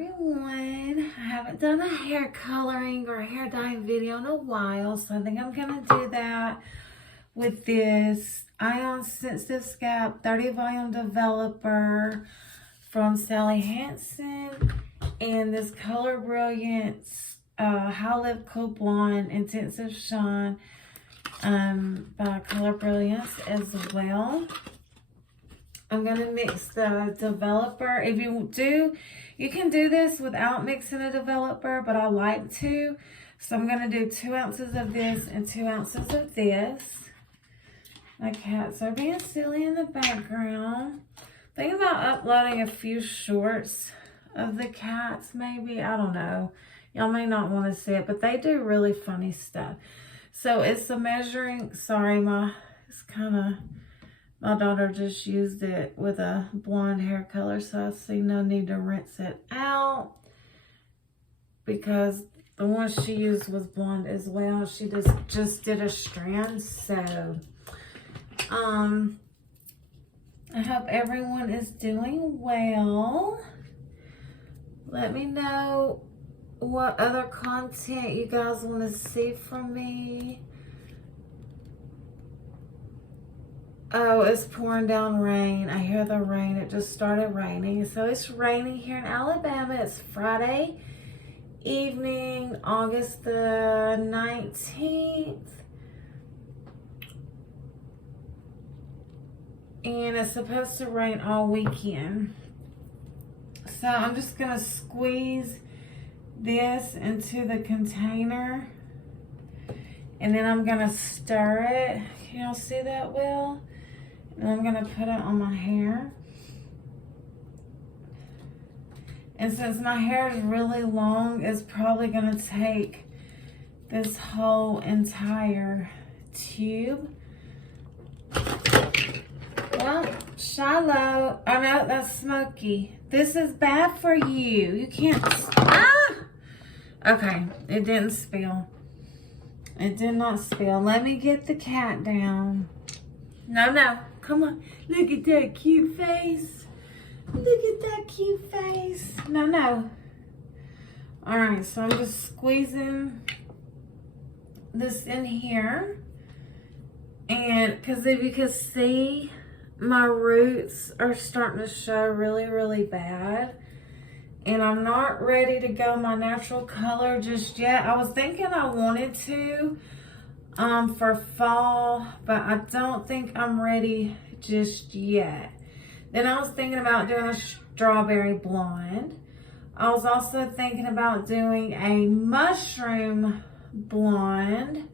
everyone. I haven't done a hair coloring or hair dyeing video in a while, so I think I'm gonna do that with this Ion Sensitive Scalp 30 Volume Developer from Sally Hansen and this Color Brilliance High Lift Cool Blonde Intensive Shine by Color Brilliance as well. I'm going to mix the developer. If you do, you can do this without mixing a developer, but I like to. So I'm going to do 2 ounces of this and 2 ounces of this. My cats are being silly in the background. Thinking about uploading a few shorts of the cats, maybe. I don't know. Y'all may not want to see it, but they do really funny stuff. So it's the measuring, my daughter just used it with a blonde hair color, so I see no need to rinse it out because the one she used was blonde as well. She just did a strand, so I hope everyone is doing well. Let me know what other content you guys want to see from me. Oh, it's pouring down rain. I hear the rain. It just started raining. So it's raining here in Alabama. It's Friday evening, August the 19th. And it's supposed to rain all weekend. So I'm just going to squeeze this into the container. And then I'm going to stir it. Can y'all see that well? And I'm going to put it on my hair. And since my hair is really long, it's probably going to take this whole entire tube. Well, Shiloh. Oh no, that's smoky. This is bad for you. You can't. Okay, it didn't spill. It did not spill. Let me get the cat down. No. Come on. Look at that cute face. Look at that cute face. No. Alright, so I'm just squeezing this in here. And because if you can see, my roots are starting to show really, really bad. And I'm not ready to go my natural color just yet. I was thinking I wanted to for fall, but I don't think I'm ready just yet. Then I was thinking about doing a strawberry blonde. I was also thinking about doing a mushroom blonde.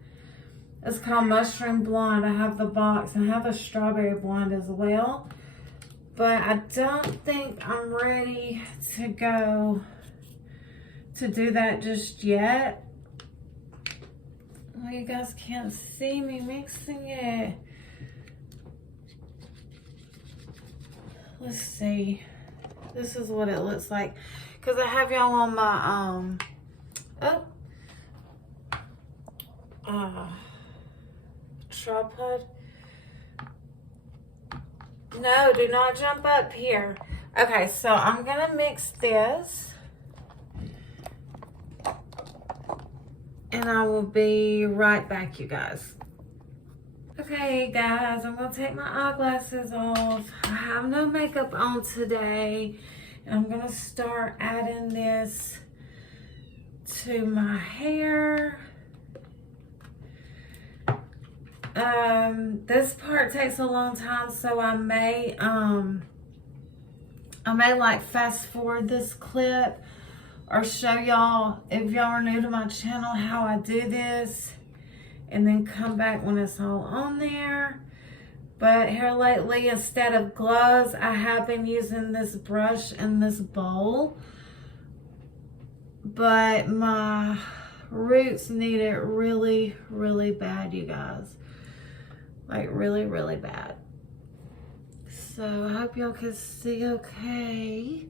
It's called Mushroom Blonde. I have the box and I have a strawberry blonde as well. But I don't think I'm ready to go to do that just yet. Well, you guys can't see me mixing it. Let's see. This is what it looks like. Because I have y'all on my, tripod. No, do not jump up here. Okay, so I'm gonna mix this. And I will be right back, you guys. Okay, guys, I'm gonna take my eyeglasses off. I have no makeup on today. And I'm gonna start adding this to my hair. This part takes a long time, so I may like fast forward this clip or show y'all, if y'all are new to my channel, how I do this and then come back when it's all on there. But here lately, instead of gloves, I have been using this brush and this bowl. But my roots need it really, really bad, you guys. Like really, really bad. So I hope y'all can see okay.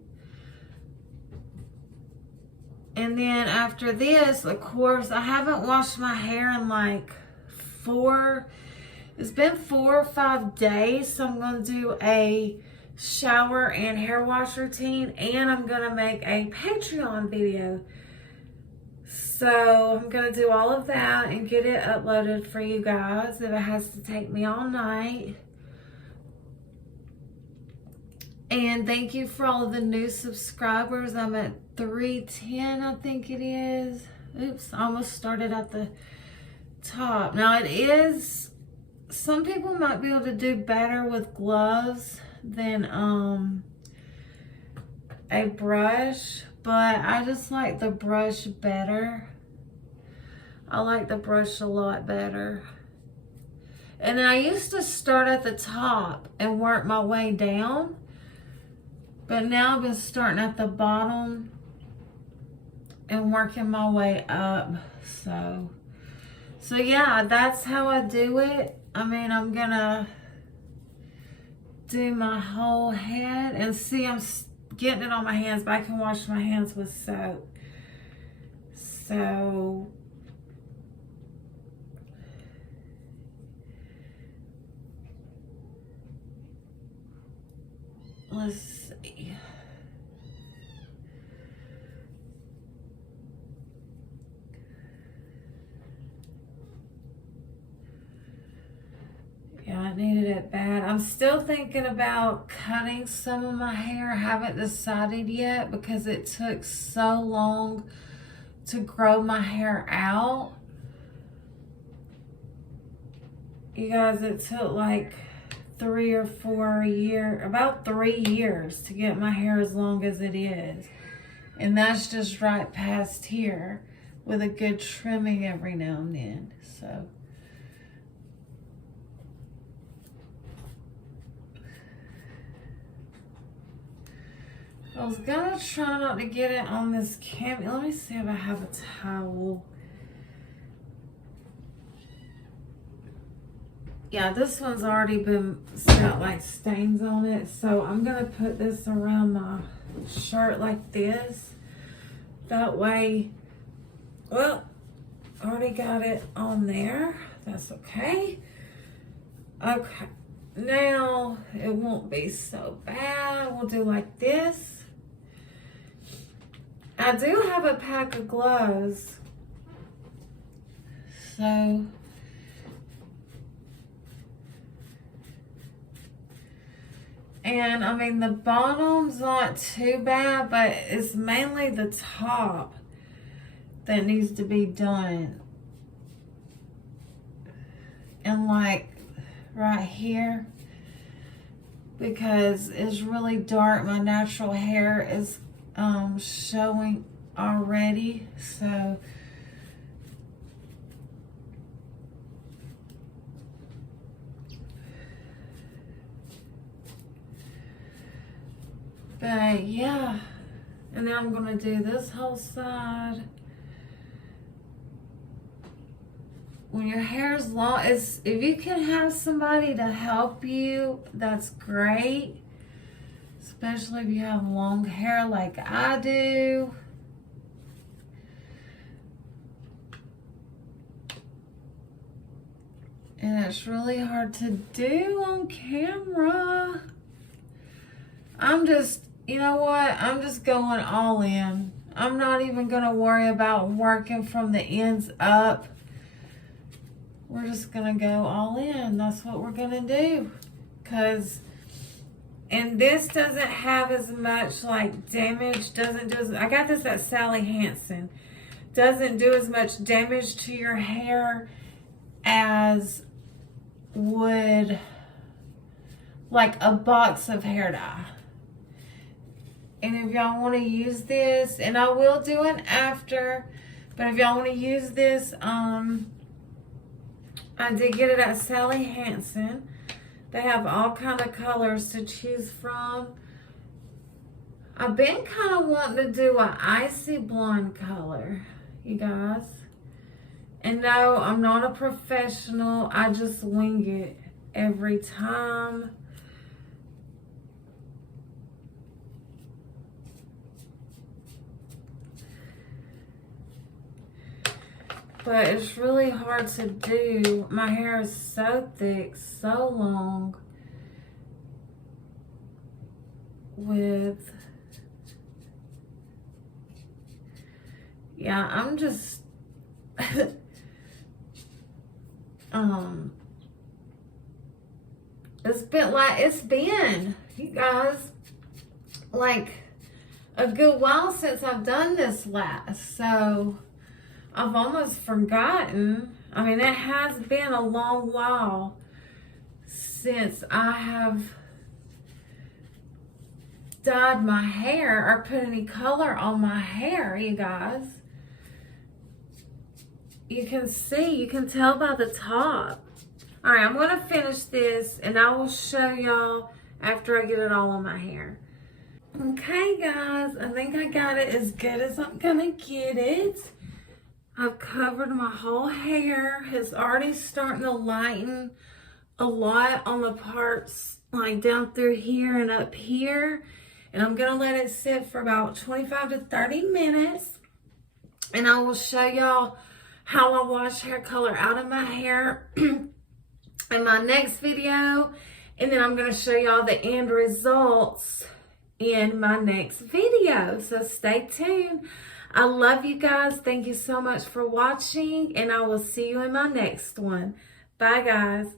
And then after this, of course, I haven't washed my hair in like it's been 4 or 5 days. So I'm going to do a shower and hair wash routine, and I'm gonna make a Patreon video. So I'm gonna do all of that and get it uploaded for you guys if it has to take me all night. And thank you for all of the new subscribers. I'm at 310, I think it is. Oops, I almost started at the top. Now it is, some people might be able to do better with gloves than a brush, but I just like the brush better. I like the brush a lot better. And then I used to start at the top and work my way down, but now I've been starting at the bottom and working my way up. So yeah, that's how I do it. I mean, I'm gonna do my whole head, and see, I'm getting it on my hands, but I can wash my hands with soap. So let's see. Yeah, I needed it bad. I'm still thinking about cutting some of my hair. I haven't decided yet because it took so long to grow my hair out. You guys, it took like 3 or 4 years, about 3 years to get my hair as long as it is. And that's just right past here with a good trimming every now and then. So I was gonna try not to get it on this camera. Let me see if I have a towel. Yeah, this one's already got like stains on it. So I'm gonna put this around my shirt like this. That way, well, already got it on there. That's okay. Okay, now it won't be so bad. We'll do like this. I do have a pack of gloves, so and I mean the bottom's not too bad, but it's mainly the top that needs to be done. And like right here, because it's really dark, my natural hair is showing already. So but yeah, and then I'm gonna do this whole side. When your hair is long, if you can have somebody to help you, that's great. Especially if you have long hair like I do. And it's really hard to do on camera. I'm just, you know what? I'm just going all in. I'm not even going to worry about working from the ends up. We're just going to go all in. That's what we're going to do. And this doesn't have as much like damage, I got this at Sally Hansen. Doesn't do as much damage to your hair as would like a box of hair dye. And if y'all want to use this, and I will do an after, but if y'all want to use this, I did get it at Sally Hansen. They have all kind of colors to choose from. I've been kind of wanting to do an icy blonde color, you guys. And no, I'm not a professional. I just wing it every time. But it's really hard to do. My hair is so thick, so long. with, yeah, I'm just, it's been, you guys, like a good while since I've done this last. So I've almost forgotten. I mean, it has been a long while since I have dyed my hair or put any color on my hair, you guys. You can see, you can tell by the top. All right, I'm gonna finish this and I will show y'all after I get it all on my hair. Okay guys, I think I got it as good as I'm gonna get it. I've covered my whole hair. It's already starting to lighten a lot on the parts like down through here and up here. And I'm gonna let it sit for about 25 to 30 minutes. And I will show y'all how I wash hair color out of my hair in my next video. And then I'm gonna show y'all the end results in my next video. So stay tuned. I love you guys. Thank you so much for watching, and I will see you in my next one. Bye, guys.